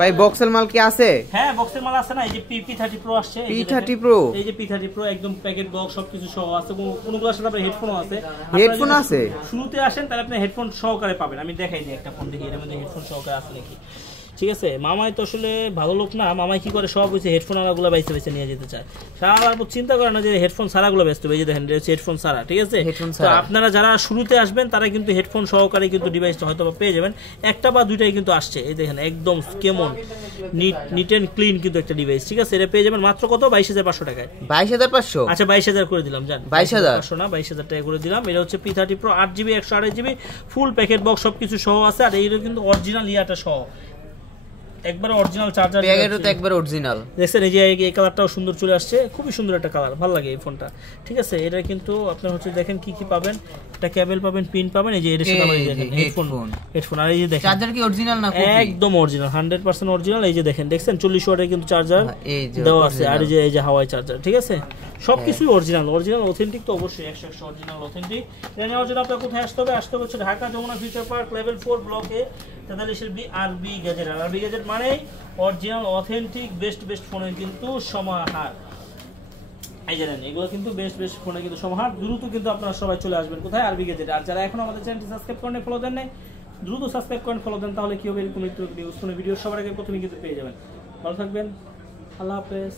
ভাই বক্সের মাল কি আছে? হ্যাঁ বক্সের মাল আছে না, এই যে P30 Pro আসছে, P30 Pro, এই যে P30 Pro একদম প্যাকেট বক্স সবকিছু সহ আছে, কোনগুলোর সাথে আপনার হেডফোনও আছে। হেডফোন আছে? শুরুতে আসেন তাহলে আপনি হেডফোন সহকারে পাবেন। আমি দেখাই দিই একটা ফোন দেখি এর মধ্যে হেডফোন সহকারে আছে নাকি। ঠিক আছে, মামাই তো আসলে ভালো লোক না, মামাই কি করে সব হচ্ছে হেডফোন আলাগুলো বাইসে বাইসে নিয়ে যেতে চায়। সারা চিন্তা করে না যে হেডফোন সারাগুলো ব্যস্ত, এই যে দেখেন হেডফোন সারা। ঠিক আছে, তো আপনারা যারা শুরুতে আসবেন তারা কিন্তু হেডফোন সহকারে কিন্তু ডিভাইসটা হয়তো পেয়ে যাবেন, একটা বা দুইটাই কিন্তু আসছে। এই দেখেন একদম কেমন নিট এন্ড ক্লিন কিন্তু একটা ডিভাইস। ঠিক আছে, এটা পেয়ে যাবেন মাত্র কত, 22,500 টাকায়। 22,500? আচ্ছা 22,000 করে দিলাম, জান 22,500 না, 22,000 টাকা করে দিলাম। এটা হচ্ছে P30 Pro 8GB 128GB ফুল প্যাকেট বক্স সবকিছু সহ আছে। আর এইটা কিন্তু অরিজিনাল ইয়াটা সহ, একবার অরিজিনাল চার্জার, ব্যাগেরও তো একবার অরিজিনাল। দেখছেন এই যে এই কালারটাও সুন্দর চলে আসছে, খুবই সুন্দর একটা কালার, ভালো লাগে এই ফোনটা। ঠিক আছে, এটা কিন্তু আপনার হচ্ছে দেখেন কি কি পাবেন, একটা কেবল পাবেন, পিন পাবেন, এই যে এর সাথে আবার দেখেন হেডফোন। আর এই যে দেখেন চার্জার কি অরিজিনাল না? একদম অরিজিনাল, 100% অরিজিনাল। এই যে দেখেন, দেখছেন 40 ওয়াটের কিন্তু চার্জার দেওয়া আছে। আর এই যে হাওয়াই চার্জার। ঠিক আছে, সবকিছুই অরিজিনাল অথেন্টিক, তো অবশ্যই 100% অরিজিনাল অথেন্টিক। এটা নেওয়ার জন্য আপনার কোথায় আসতে হবে হচ্ছে Dhaka Jamuna future park level 4 ব্লকে 43 আরবি গ্যাজেট। আর আরবি গ্যাজেট মানে অরিজিনাল অথেন্টিক বেস্ট ফোনের কিন্তু সমাহার। এই জানেন এগুলো কিন্তু বেস্ট ফোনের কিন্তু সমাহার। দ্রুত কিন্তু আপনারা সবাই চলে আসবেন কোথায়, আরবি গ্যাজেট। আর যারা এখন আমাদের চ্যানেলটি সাবস্ক্রাইব করেন, ফলো দেন নাই, দ্রুত সাবস্ক্রাইব করেন, ফলো দেন, তাহলে কি হবে, এরকম নিত্য নিউজ ভিডিও সবার আগে প্রথমে কিন্তু পেয়ে যাবেন। ভালো থাকবেন, আল্লাহ হাফেজ।